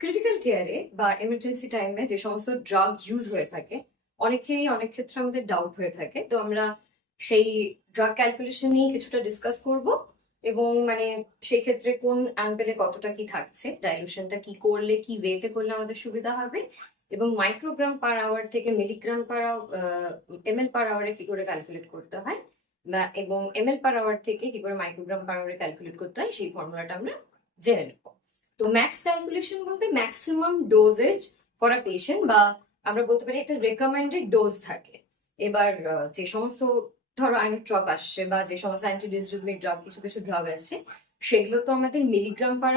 Critical কেয়ারে বা emergency টাইমে যে সমস্ত ড্রাগ ইউজ হয়ে থাকে অনেকেই অনেক ক্ষেত্রে আমাদের ডাউট হয়ে থাকে, তো আমরা সেই ড্রাগ ক্যালকুলেশন নিয়ে কিছুটা ডিসকাস করব এবং সেই ক্ষেত্রে কোন অ্যাম্পেলে কতটা কি থাকছে, ডাইলুশনটা কি করলে কি ওয়েতে করলে আমাদের সুবিধা হবে এবং মাইক্রোগ্রাম পার আওয়ার থেকে মিলিগ্রাম পার এমএল পার আওয়ারে কি করে ক্যালকুলেট করতে হয় বা এবং এমএল পার আওয়ার থেকে কি করে মাইক্রোগ্রাম পার আওয়ারে ক্যালকুলেট করতে হয় সেই ফর্মুলাটা আমরা জেনে নেব। তো ম্যাক্স ক্যালকুলেশন বলতে maximum dosage for a patient, বা আমরা বলতে পারি একটা রেকমেন্ডেড ডোজ থাকে। এবার যে সমস্ত ধরো আইনোট্রপ আসছে বা যে সমস্ত অ্যান্টিডিসরিথমিক ড্রাগ, কিছু কিছু ড্রাগ আসছে, সেগুলো তো আমাদের মিলিগ্রাম পার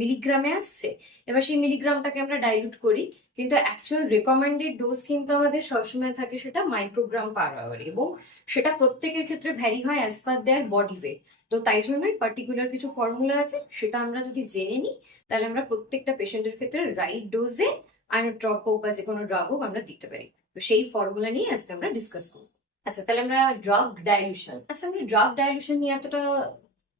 মিলিগ্রামে আসছে। এবার সেই মিলিগ্রামটাকে আমরা ডাইলুট করি, কিন্তু অ্যাকচুয়াল রেকমেন্ডেড ডোজ কিন্তু আমাদের সবসময় থাকে সেটা মাইক্রোগ্রাম পার আওয়ার, এবং সেটা প্রত্যেকের ক্ষেত্রে ভ্যারি হয় অ্যাজ পার দেয়ার বডি ওয়েট। তো তাই জন্যই পার্টিকুলার কিছু ফর্মুলা আছে, সেটা আমরা যদি জেনে নিই তাহলে আমরা প্রত্যেকটা পেশেন্টের ক্ষেত্রে রাইট ডোজে আইনোট্রপ হোক বা যে কোনো ড্রাগ হোক আমরা দিতে পারি। তো সেই ফর্মুলা নিয়ে আজকে আমরা ডিসকাস করবো। আচ্ছা, তাহলে আমরা ড্রাগ ডাইলুশন নিয়ে এতটা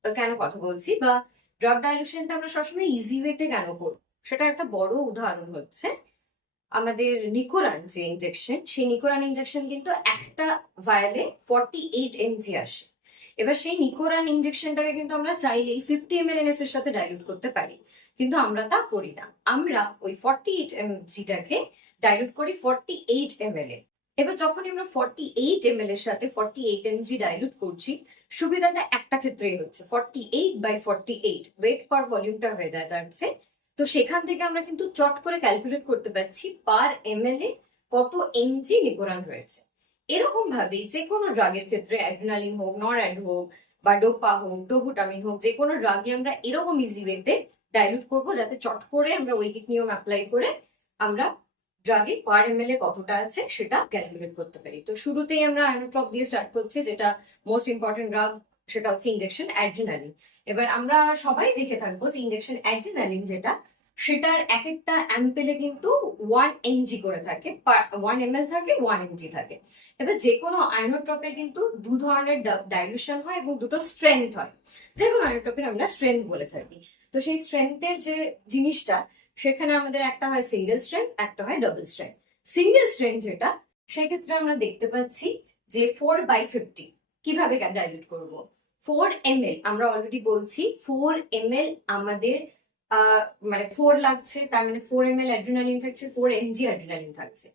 কেন কথা বলছি, বা ড্রাগ ডাইলুশনটা আমরা সবসময় ইজি ওয়েতে কেন করবো, সেটা একটা বড় উদাহরণ হচ্ছে আমাদের নিকোরান যে ইনজেকশন, সেই নিকোরান ইনজেকশন কিন্তু একটা ভায়ালে 48 mg আসে। এবার সেই নিকোরান ইনজেকশনটাকে কিন্তু আমরা চাইলেই 50 ml এর সাথে ডাইলুট করতে পারি, কিন্তু আমরা তা করি না। আমরা ওই 48 mg-টাকে ডাইলুট করি 48 ml এ। এবার যখন আমরা 48 ml এর সাথে 48 mg ডাইলুট করছি, সুবিধাটা একটা ক্ষেত্রেই হচ্ছে 48/48 ওয়েট পার ভলিউমটা হয়ে যায় তার চেয়ে। তো সেখান থেকে আমরা কিন্তু চট করে ক্যালকুলেট করতে পারছি পার এমএল এ কত এমজি নিকোরান রয়েছে। এরকম ভাবে যে কোনো ড্রাগের ক্ষেত্রে অ্যাড্রিনালিন হোক, নরঅ্যাড হোক বা ডোপা হোক, ডোবুটামিন হোক, যে কোনো ড্রাগই আমরা এরকম ইজি ওয়েতে ডাইলুট করবো যাতে চট করে আমরা ঐকিক নিয়ম অ্যাপ্লাই করে আমরা ড্রাগে পার এমএল এ কতটা আছে সেটা ক্যালকুলেট করতে পারি। তো শুরুতেই আমরা আইনোট্রপ দিয়ে স্টার্ট করছি, যেটা মোস্ট ইম্পর্টেন্ট ড্রাগ, সেটা হচ্ছে ইনজেকশন অ্যাড্রিনালিন। এবার আমরা সবাই দেখে থাকবো যে ইনজেকশন অ্যাড্রিনালিন যেটা, সেটার এক একটা অ্যাম্পেলে কিন্তু 1 mg করে থাকে, 1 ml থাকে, 1 mg থাকে। এবার যে কোনো আইনোট্রপের কিন্তু দু ধরনের ডাইলুশন হয় এবং দুটো স্ট্রেংথ হয়। যে কোনো আইনোট্রপের আমরা স্ট্রেংথ বলে থাকি। তো সেই স্ট্রেংথের যে জিনিসটা, সেখানে আমাদের একটা হয় সিঙ্গেল স্ট্রেংথ, একটা হয় ডাবল স্ট্রেংথ। সিঙ্গেল স্ট্রেংথ যেটা, সেক্ষেত্রে আমরা দেখতে পাচ্ছি যে 4/50 কিভাবে ডাইলুট করব। 4 ml আমরা অলরেডি বলছি 4 ml আমাদের 4 লাগছে, তার মানে 4 ml অ্যাড্রিনালিন থাকছে, 4 mg অ্যাড্রিনালিন থাকছে।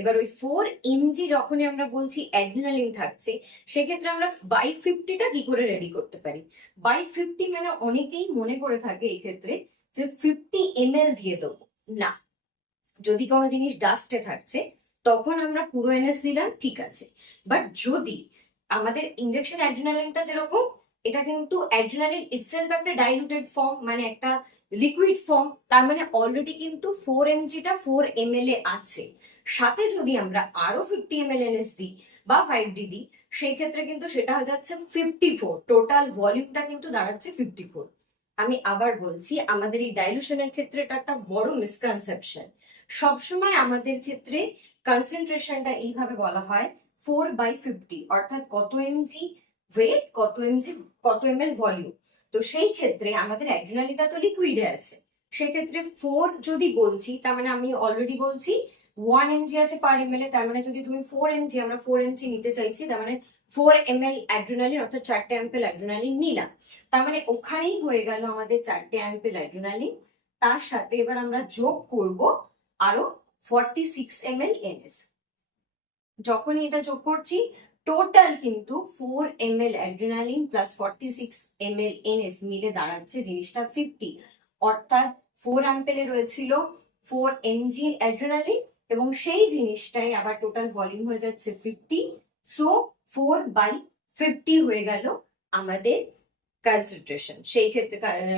এবার ওই 4 mg যখনই আমরা বলছি অ্যাড্রিনালিন থাকছে, সেক্ষেত্রে আমরা 50টা কি করে রেডি করতে পারি। 50 মানে অনেকেই মনে করে থাকে এই ক্ষেত্রে যে 50 ml দিয়ে দেবো না। যদি কোনো জিনিস ডাস্টে থাকছে তখন আমরা পুরো এনএস দিলাম, ঠিক আছে। বাট যদি আমাদের ইনজেকশন অ্যাড্রিনালিনটা যেরকম, এটা কিন্তু অ্যাড্রিনালিন ইটসেলফ একটা ডাইলুটেড ফর্ম, মানে একটা লিকুইড ফর্ম, তার মানে অলরেডি কিন্তু 4 mg-টা 4 ml এ আছে। সাথে যদি আমরা আরো 50 ml এনএস দিই বা 5d দিই, সেই ক্ষেত্রে কিন্তু সেটা হয়ে যাচ্ছে 54, টোটাল ভলিউমটা কিন্তু দাঁড়াচ্ছে 54। আমি আবার বলছি, আমাদের এই ডাইলুশনের ক্ষেত্রে এটা একটা বড় মিসকনসেপশন। সবসময় আমাদের ক্ষেত্রে কনসেন্ট্রেশনটা এইভাবে বলা হয় 4/50, অর্থাৎ কত এমজি ওয়েট, কত এমএল ভলিউম। তো সেই ক্ষেত্রে আমাদের অ্যাড্রিনালিনটা তো লিকুইডে আছে, সেক্ষেত্রে 4 যদি বলছি, তার মানে আমি অলরেডি বলছি 1 mg আছে পার এমএল এ, তার মানে যদি তুমি 4 mg, আমরা 4 mg নিতে চাইছি, তার মানে 4 ml অ্যাড্রিনালিন, অর্থাৎ 4টে অ্যাম্পেল অ্যাড্রিনালিন নিলাম। তার মানে ওখানেই হয়ে গেল আমাদের 4টে অ্যাম্পেল অ্যাড্রিনালিন। তার সাথে এবার আমরা যোগ করব আরো 46 ml এনএস। যখনই এটা যোগ করছি, টোটাল কিন্তু 4 ml adrenaline plus 46 ml NS মিলে দাঁড়াচ্ছে জিনিসটা 50। অর্থাৎ 4 অ্যাম্পেলে রয়েছিল 4 mg অ্যাড্রিনালিন, এবং সেই জিনিসটাই আবার টোটাল ভলিউম হয়ে যাচ্ছে 50। সো 4/50 হয়ে গেল আমাদের কনসেন্ট্রেশন, সেই ক্ষেত্রে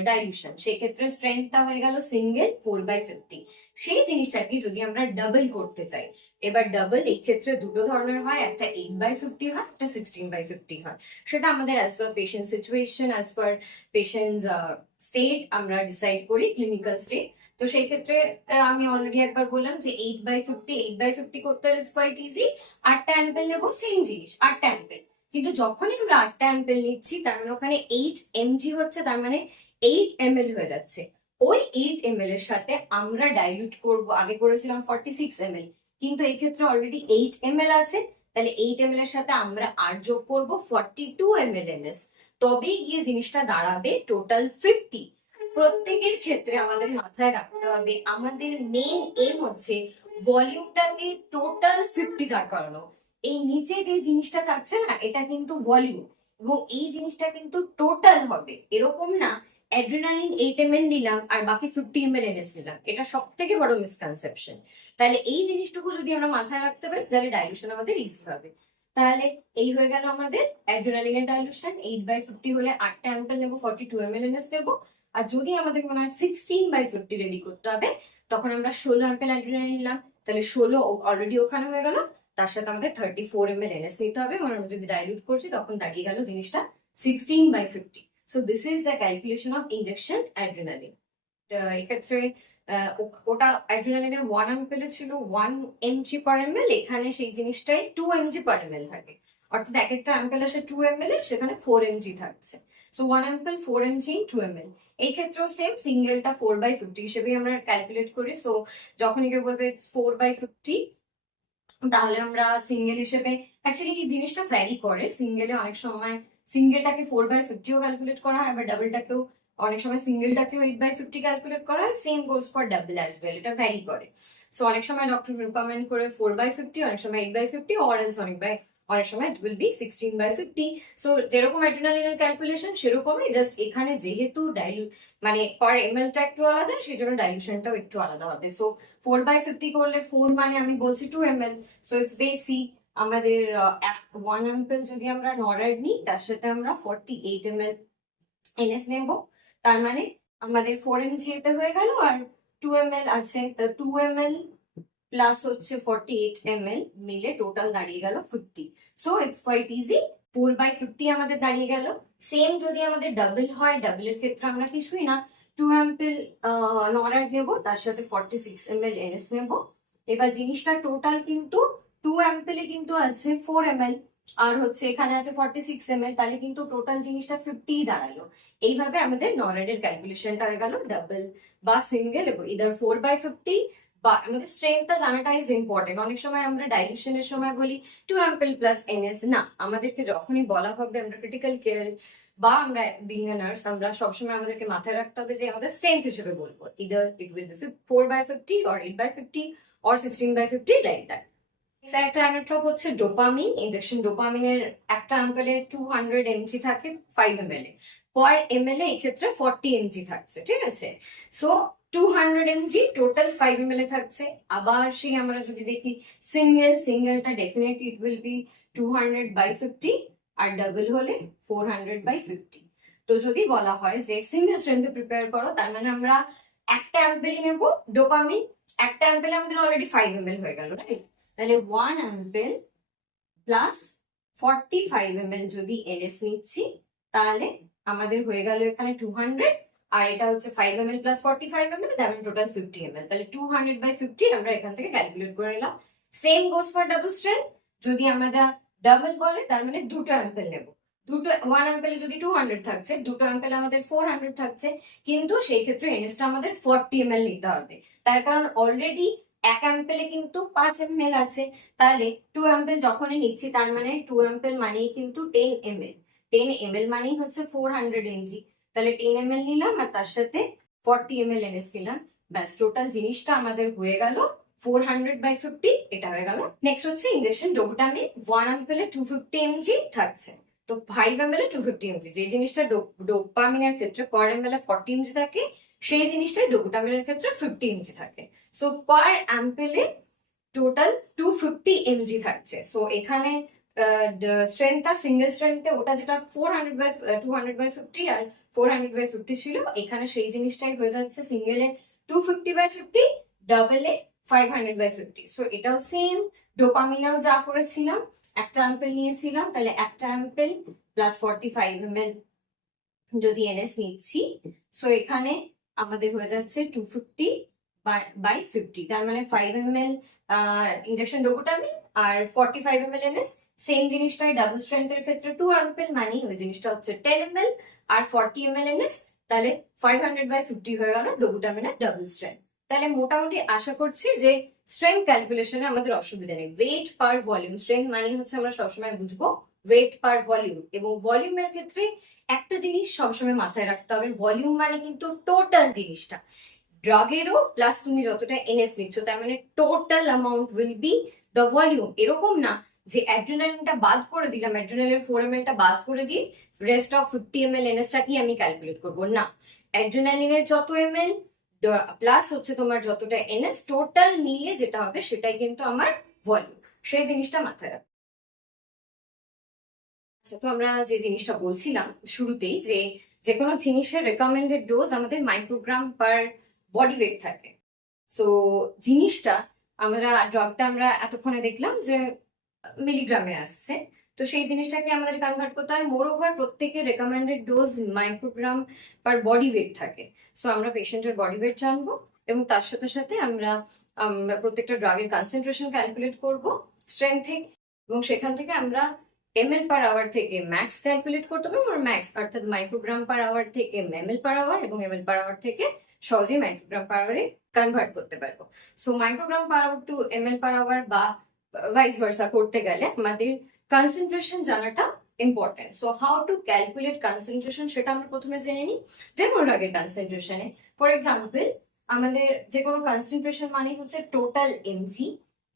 ডাইলুশন, সেই ক্ষেত্রে স্ট্রেংথটা হয়ে গেল সিঙ্গেল 4/50। সেই জিনিসটাকে যদি আমরা ডাবল করতে চাই, এবার ডাবল এই ক্ষেত্রে দুটো ধরনের হয়, একটা 8/50 হয়, একটা 16/50 হয়। সেটা আমাদের as per patient situation, as per patient state আমরা ডিসাইড করি, ক্লিনিক্যাল স্টেট। তো সেই ক্ষেত্রে আমি অলরেডি একবার বললাম যে 8/50 করতে ইটস কোয়াইট ইজি। 8টা অ্যাম্পেল নেবো, সেম জিনিস 8টা অ্যাম্পেল, কিন্তু যখনই আমরা 8টা অ্যাম্পেল নিচ্ছি, তার মানে ওখানে 8 mg হচ্ছে, তার মানে 8 ml হয়ে যাচ্ছে। ওই 8 ml এর সাথে আমরা ডাইলুট করব, আগে করেছিলাম 46 ml, কিন্তু এই ক্ষেত্রে অলরেডি 8 ml আছে, তাহলে 8 ml এর সাথে আমরা আর যোগ করব 42 ml NS, তবেই গিয়ে জিনিসটা দাঁড়াবে টোটাল 50। প্রত্যেকের ক্ষেত্রে আমাদের মাথায় রাখতে হবে আমাদের মেইন এম হচ্ছে ভলিউমটাকে টোটাল 50 দাঁড় করানো। এই নিচে যে জিনিসটা থাকছে না, এটা কিন্তু ভলিউম, এবং এই জিনিসটা কিন্তু টোটাল হবে, এরকম না অ্যাড্রিনালিন 8 ml নিলাম আর বাকি 50 ml NS নিলাম, এটা সব থেকে বড় মিসকনসেপশন। তাহলে এই জিনিসটুকু যদি আমরা মাথায় রাখতে পারি তাহলে ডাইলুশন আমাদের ইজি হবে। তাহলে এই হয়ে গেল আমাদের অ্যাড্রিনালিনের ডাইলুশন। 8/50 হলে 8টা অ্যাম্পেল নেবো, 42 ml NS নেবো। আর যদি আমাদের মনে হয় 16/50 রেডি করতে হবে, তখন আমরা 16 অ্যাম্পেল অ্যাড্রিনালিন নিলাম, তাহলে 16 অলরেডি ওখানে হয়ে গেল, তার সাথে আমাদের 34 ml NS নিতে হবে, মানে আমরা যদি ডাইলুট করছি তখন দাঁড়িয়ে গেল জিনিসটা 16/50। So this is the calculation of injection adrenaline. এক্ষেত্রে ওটা অ্যাড্রিনালিনের 1 অ্যাম্পেলে ছিল 1 mg per ml, এখানে সেই জিনিসটাই 2 mg per ml থাকে, অর্থাৎ এক একটা অ্যাম্পেল আসে 2 ml এর, সেখানে 4 mg থাকছে। So 1 অ্যাম্পেল 4 mg 2 ml। এই ক্ষেত্রেও সেম, সিঙ্গেলটা 4/50 হিসেবেই আমরা ক্যালকুলেট করি। সো যখনই কেউ বলবে 4/50, তাহলে আমরা সিঙ্গেল হিসেবে, অ্যাকচুয়ালি এই জিনিসটা ভ্যারি করে, সিঙ্গেলে অনেক সময় সিঙ্গেলটাকে 4/50ও ক্যালকুলেট করা হয়, আবার ডাবলটাকেও অনেক সময় সিঙ্গেলটাকেও 8/50 ক্যালকুলেট করা হয়, same goes for double as well, এটা ভ্যারি করে। সো অনেক সময় ডক্টর রিকমেন্ড করে 4/50, অনেক সময় 8/50, অর এলস অনেক সময় ইট উইল বি 16/50। সো যেরকম অ্যাড্রিনালিনের ক্যালকুলেশন সেরকমই, জাস্ট এখানে যেহেতু মানে পার এমএলটা একটু আলাদা, সেই জন্য ডাইলুশনটাও একটু আলাদা হবে। সো 4/50 করলে 4 মানে আমি বলছি 2 ml, সো ইটস বেসি আমাদের 1 অ্যাম্পেল যদি আমরা নরাইড নিই, তার সাথে আমরা 48 ml NS নেব, তার মানে আমাদের 4 mg এতে হয়ে গেল, আর 2 ml আছে, তো 2 ml প্লাস হচ্ছে 48 ml মিলে টোটাল দাঁড়িয়ে গেল 50। সো ইটস কোয়াইট ইজি, 4/50 আমাদের দাঁড়িয়ে গেল। সেম যদি আমাদের ডাবল হয়, ডাবলের ক্ষেত্রে আমরা কিছুই না, 2 অ্যাম্পেল নরাইড নেব, তার সাথে 46 ml NS নেব। এবার জিনিসটা টোটাল কিন্তু 2 অ্যাম্পেলে কিন্তু আছে 4 ml, আর হচ্ছে এখানে আছে 46 ml, তাহলে কিন্তু টোটাল জিনিসটা 50 দাঁড়ালো। এইভাবে আমাদের নরাইডের ক্যালকুলেশনটা হয়ে গেল, ডাবল বা সিঙ্গেল এবং ইদার 4/50 বা আমাদের স্ট্রেংথটা জানাটা ইজ ইম্পর্টেন্ট। অনেক সময় আমরা ডাইলুশনের সময় বলি 2 অ্যাম্পেল প্লাস NS, না, আমাদেরকে যখনই বলা হবে আমরা ক্রিটিক্যাল কেয়ার বা আমরা বিং এ নার্স, আমরা সবসময় আমাদেরকে মাথায় রাখতে হবে যে আমাদের স্ট্রেংথ হিসেবে বলবো, either it will B 4/50 or 8/50 or 16/50, like that. একটা অ্যানোট্রপ হচ্ছে ডোপামিন ইনজেকশন। ডোপামিনের একটা অ্যাম্পেলে 200 mg থাকে 5 ml এ, পার ml এই ক্ষেত্রে 40 mg থাকছে, ঠিক আছে। সো 200 mg টোটাল 5 ml এ থাকছে। আবার সেই আমরা যদি দেখি সিঙ্গেলটা ডেফিনেটলি ইট উইল বি 200/50, আর ডাবল হলে 400/50। তো যদি বলা হয় যে সিঙ্গেল স্ট্রেংথে প্রিপেয়ার করো, তার মানে আমরা একটা অ্যাম্পেলই নেবো ডোপামিন, একটা অ্যাম্পেলে আমাদের অলরেডি 5 ml হয়ে গেল, রাইট? তাহলে 1 অ্যাম্পেল প্লাস 45 ml যদি NS নিচ্ছি, তাহলে আমাদের হয়ে গেল এখানে 200, আর এটা হচ্ছে 5 ml plus 45 ml, that mean total 50 ml। তাহলে 200/50 আমরা এখান থেকে ক্যালকুলেট করে নিলাম। Same goes for double strength, যদি আমরা ডাবল বলে তার মানে দুটো অ্যাম্পেল নেব, 1 অ্যাম্পেলে যদি 200 থাকছে, দুটো অ্যাম্পেলে আমাদের 400 থাকছে, কিন্তু সেই ক্ষেত্রে NSটা আমাদের 40 ml নিতে হবে, তার কারণ অলরেডি এক অ্যাম্পেলে কিন্তু 5 ml আছে, তাহলে 2 অ্যাম্পেল যখনই নিচ্ছি তার মানে 2 অ্যাম্পেল মানেই কিন্তু 10 ml, 10 ml মানেই হচ্ছে 400 mg, তাহলে 10 ml নিলাম আর তার সাথে 40 ml NS নিলাম, ব্যাস টোটাল জিনিসটা আমাদের হয়ে গেল 400/50, এটা হয়ে গেল। নেক্সট হচ্ছে ইনজেকশন ডোবুটামিন, 1 অ্যাম্পেলে 250 mg থাকছে, তো 5 ml 250 mg, যে জিনিসটা ডোপামিনের ক্ষেত্রে পার ml 40 mg থাকে, সেই জিনিসটা ডোবুটামিনের ক্ষেত্রে 50 mg থাকে। সো পার অ্যাম্পেলে টোটাল 250 mg থাকছে। সো এখানে স্ট্রেংথটা সিঙ্গেল স্ট্রেংথে ওটা যেটা 200/50 আর 400/50 ছিল, এখানে সেই জিনিসটাই হয়ে যাচ্ছে সিঙ্গেলে 250/50, ডাবলে 500/50। সো এটাও সেম, ডোপামিনেও যা করেছিলাম, একটা অ্যাম্পেল নিয়েছিলাম, তাহলে একটা অ্যাম্পেল প্লাস 45 ml যদি NS নিচ্ছি, সো এখানে আমাদের হয়ে যাচ্ছে 250/50, তার মানে 5 ml ইনজেকশন ডোবুটামিন আর 45 ml NS। সেম জিনিসটাই ডাবল স্ট্রেংথের ক্ষেত্রে 2 অ্যাম্পেল মানে ওই জিনিসটা হচ্ছে 10 ml আর 40 ml NS, তাহলে 500/50 হয়ে গেল ডোবুটামিনের ডাবল স্ট্রেংথ। তাহলে মোটামুটি আশা করছি যে স্ট্রেংথ ক্যালকুলেশনে আমাদের অসুবিধা নেই। ওয়েট পার ভলিউম, স্ট্রেংথ মানে হচ্ছে আমরা সবসময় বুঝবো ওয়েট পার ভলিউম, এবং ভলিউমের ক্ষেত্রে একটা জিনিস সবসময় মাথায় রাখতে হবে, ভলিউম মানে কিন্তু টোটাল জিনিসটা, ড্রাগেরও প্লাস তুমি যতটা এনএস নিচ্ছ, তার মানে total amount will be the volume. এরকম না যে অ্যাড্রিনালিনটা বাদ করে দিলাম, অ্যাড্রিনালিনের 4 ml টা বাদ করে দিয়ে রেস্ট অফ 50 ml এনএসটা কি আমি ক্যালকুলেট করবো, না, অ্যাড্রিনালিনের যত এমএল প্লাস হচ্ছে তোমার যতটা এনএস টোটাল মিলিয়ে যেটা হবে সেটাই কিন্তু আমার ভলিউম, সেই জিনিসটা মাথায় রাখো। আচ্ছা, তো আমরা যে জিনিসটা বলছিলাম শুরুতেই, যে যে কোনো জিনিসের রেকমেন্ডেড ডোজ আমাদের মাইক্রোগ্রাম পার বডি ওয়েট থাকে। সো জিনিসটা ড্রাগটা আমরা এতক্ষণে দেখলাম যে মিলিগ্রামে আসছে, তো সেই জিনিসটাকে আমাদের কনভার্ট করতে হয়। মোর ওভার প্রত্যেকের recommended dose microgram per body weight থাকে। সো আমরা পেশেন্টের বডি ওয়েট জানবো এবং তার সাথে সাথে আমরা প্রত্যেকটা ড্রাগের কনসেন্ট্রেশন ক্যালকুলেট করব স্ট্রেংথ থেকে, এবং সেখান থেকে আমরা ml পার আওয়ার থেকে ম্যাক্স ক্যালকুলেট করতে পারবো, আর ম্যাক্স অর্থাৎ মাইক্রোগ্রাম পার আওয়ার থেকে ml পার আওয়ার এবং ml পার আওয়ার থেকে সহজেই মাইক্রোগ্রাম পার আওয়ারে কনভার্ট করতে পারবো। So microgram per hour to ml per hour বা ভাইস ভার্সা করতে গেলে আমাদের কনসেন্ট্রেশন জানাটা important. So how to calculate concentration সেটা আমরা প্রথমে জেনে নিই। যে কোনো ড্রাগের কনসেন্ট্রেশনে ফর এক্সাম্পল আমাদের যে কোনো কনসেন্ট্রেশন মানে হচ্ছে total mg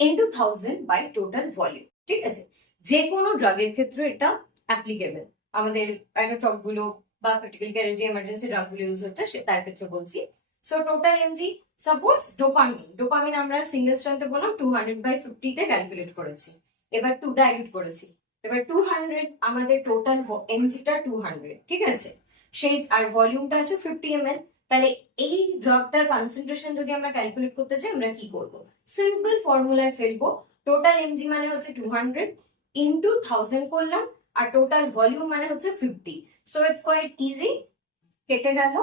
into 1000 by total volume, ঠিক আছে? যে কোনো ড্রাগের ক্ষেত্রে এটা অ্যাপ্লিকেবল। আমাদের অ্যানোট্রপ গুলো বা ক্রিটিক্যাল কেয়ারের যে এমার্জেন্সি ড্রাগ গুলো ইউজ হচ্ছে তার ক্ষেত্রে বলছি। So total MG, suppose dopamine আমরা সিঙ্গেল স্ট্রেন্থে বললাম 200/50 তে ক্যালকুলেট করেছি, এবার 2 ডাইলুট করেছি, এবার 200 আমাদের টোটাল এমজিটা 200, ঠিক আছে? সেই আর ভলিউমটা আছে 50 ml। তাহলে এই ড্রাগটার কনসেন্ট্রেশন যদি আমরা ক্যালকুলেট করতে চাই আমরা কি করব? সিম্পল ফর্মুলায় ফেলবো, টোটাল এমজি মানে হচ্ছে 200 ইন্টু 1000 করলাম, আর টোটাল ভলিউম মানে হচ্ছে 50। সো ইটস কোয়াইট ইজি, কেটে গেল,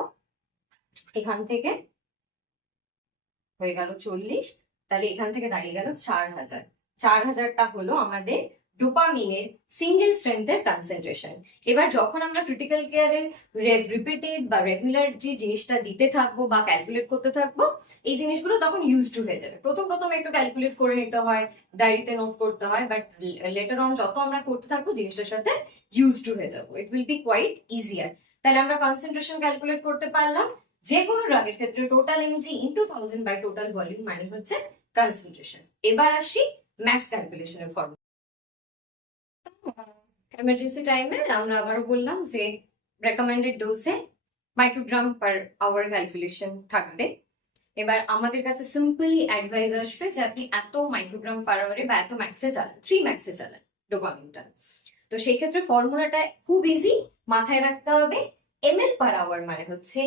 এখান থেকে হয়ে গেল 40, তাহলে এখান থেকে দাঁড়িয়ে গেল 4000। 4000টা হলো আমাদের ডোপামিনের সিঙ্গেল স্ট্রেংথের কনসেন্ট্রেশন। এবার যখন আমরা ক্রিটিক্যাল কেয়ারে রিপিটেড বা রেগুলার যে জিনিসটা দিতে থাকবো বা ক্যালকুলেট করতে থাকবো, এই জিনিসগুলো তখন ইউজ টু হয়ে যাবে। প্রথম একটু ক্যালকুলেট করে নিতে হয়, ডায়েরিতে নোট করতে হয়, বাট লেটার অন যত আমরা করতে থাকবো জিনিসটার সাথে ইউজ টু হয়ে যাবো, it will be quite easier. তাহলে আমরা কনসেন্ট্রেশন ক্যালকুলেট করতে পারলাম। যে কোনো ড্রাগের ক্ষেত্রে total mg into 1000 by total volume মানে হচ্ছে কনসেন্ট্রেশন। এবার আসি ম্যাক্স ক্যালকুলেশনের ফর্মুলা। এমার্জেন্সি টাইমে আমরা আবারও বললাম যে রেকমেন্ডেড ডোজে মাইক্রোগ্রাম পার আওয়ার ক্যালকুলেশন থাকবে। এবার আমাদের কাছে সিম্পলি অ্যাডভাইস আসবে যে আপনি এত মাইক্রোগ্রাম পার আওয়ারে বা এত ম্যাক্সে চালান, 3 ম্যাক্সে চালান ডোপামিনটা। তো সেই ক্ষেত্রে ফর্মুলাটা খুব ইজি, মাথায় রাখতে হবে ml পার আওয়ার মানে হচ্ছে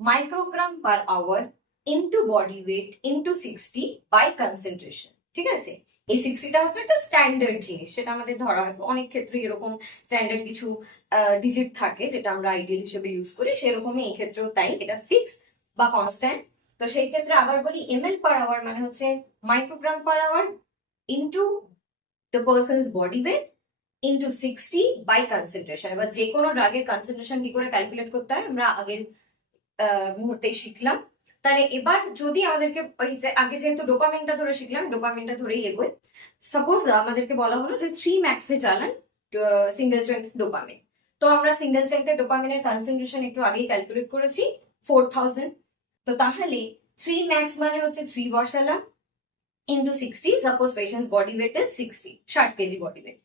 microgram per hour into body weight into 60 by concentration, ঠিক আছে? এই 60টা হচ্ছে একটা স্ট্যান্ডার্ড জিনিস, সেটা আমাদের ধরা হয়। অনেক ক্ষেত্রে এরকম স্ট্যান্ডার্ড কিছু ডিজিট থাকে যেটা আমরা আইডিয়াল হিসেবে ইউজ করি, সেরকমই এই ক্ষেত্রেও তাই, এটা ফিক্স বা কনস্ট্যান্ট। তো সেই ক্ষেত্রে আবার বলি ml পার আওয়ার মানে হচ্ছে microgram per hour into the person's body weight into 60 by concentration. এবার যে কোনো ড্রাগের কনসেন্ট্রেশন কি করে ক্যালকুলেট করতে হয় আমরা আগের মুহূর্তেই শিখলাম। তাহলে এবার যদি আমাদেরকে আগে যেহেতু ডোপামিনটা ধরে শিখলাম, ডোপামিনটা ধরেই এগোয়। সাপোজ আমাদেরকে বলা হলো যে 3 ম্যাক্সে চালান সিঙ্গেল স্ট্রেংথ ডোপামিন, তো আমরা সিঙ্গেল স্ট্রেংথের ডোপামিনের কনসেন্ট্রেশন একটু আগেই ক্যালকুলেট করেছি 4000। তো তাহলে 3 ম্যাক্স মানে হচ্ছে 3 বসালাম into 60, suppose patient's body weight is 60 kg body weight,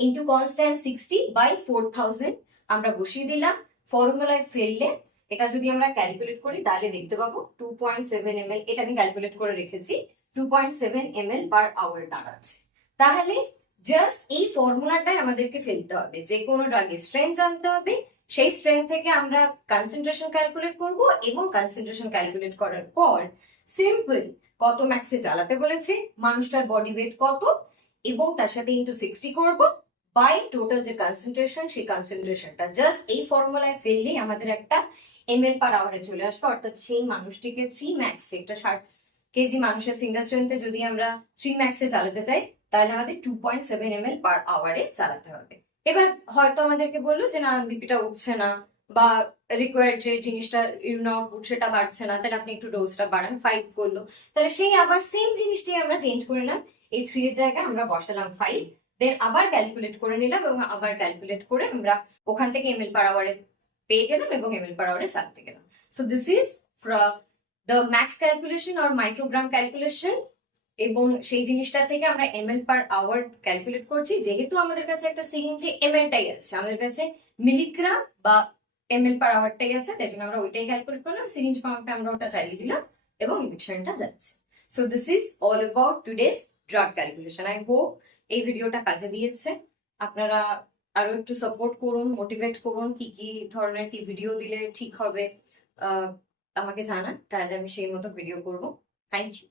into constant 60 by 4000 আমরা বসিয়ে দিলাম। ফর্মুলায় ফেললে এটা যদি আমরা ক্যালকুলেট করি তাহলে দেখতে পাবো 2.7 ml, এটা আমি ক্যালকুলেট করে রেখেছি, 2.7 ml পার আওয়ার দাঁড়াচ্ছে। তাহলে জাস্ট এই ফর্মুলাটাই আমাদেরকে ফেলতে হবে, যে কোনো ড্রাগের স্ট্রেংথ জানতে হবে, সেই স্ট্রেংথ থেকে আমরা কনসেন্ট্রেশন ক্যালকুলেট করব, এবং কনসেন্ট্রেশন ক্যালকুলেট করার পর সিম্পল কত ম্যাক্সে চালাতে বলেছে, মানুষটার বডি ওয়েট কত, এবং তার সাথে ইন্টু 60 করব বাই টোটাল যে কনসেন্ট্রেশন, সেই কনসেন্ট্রেশনটা জাস্ট এই ফর্মুলায় ফেললেই আমাদের একটা ml পার আওয়ারে চলে আসবে। অর্থাৎ সেই মানুষটিকে 3 ম্যাক্সে, একটা 60 কেজি মানুষের সিঙ্গেল স্ট্রেংথে যদি আমরা 3 ম্যাক্সে চালাতে চাই তাহলে আমাদের 2.7 ml পার আওয়ারে চালাতে হবে। এবার হয়তো আমাদেরকে বললো যে না বিপিটা উঠছে না বা রিকোয়ার্ড যে জিনিসটা ইউরিন আউটপুট সেটা বাড়ছে না, তাহলে আপনি একটু ডোজটা বাড়ান, 5 করলো, তাহলে সেই আবার সেম জিনিসটাই আমরা চেঞ্জ করে নিলাম, এই 3 এর জায়গায় আমরা বসালাম 5, দেন আবার ক্যালকুলেট করে নিলাম এবং আবার ক্যালকুলেট করে আমরা ওখান থেকে এমএল পার আওয়ারে পেয়ে গেলাম এবং এমএল পার আওয়ারে ছাড়তে গেলাম। So this is the max calculation or microgram calculation, এবং সেই জিনিসটা থেকে আমরা এমএল পার আওয়ার ক্যালকুলেট করছি। যেহেতু আমাদের কাছে একটা সিরিঞ্জে এমএলটাই আছে, আমাদের কাছে মিলিগ্রাম বা এমএল পার আওয়ারটাই আছে, তাই জন্য আমরা ওইটাই ক্যালকুলেট করলাম, সিরিঞ্জ পাম্পে আমরা ওটা চালিয়ে দিলাম এবং ইনজেকশনটা যাচ্ছে। So this is all about today's drug calculation. I hope এই ভিডিওটা কাজে দিয়েছে। আপনারা আরো একটু সাপোর্ট করুন, মোটিভেট করুন, কি কি ধরনের কি ভিডিও দিলে ঠিক হবে আমাকে জানান, তাহলে আমি সেই মতো ভিডিও করবো। Thank you.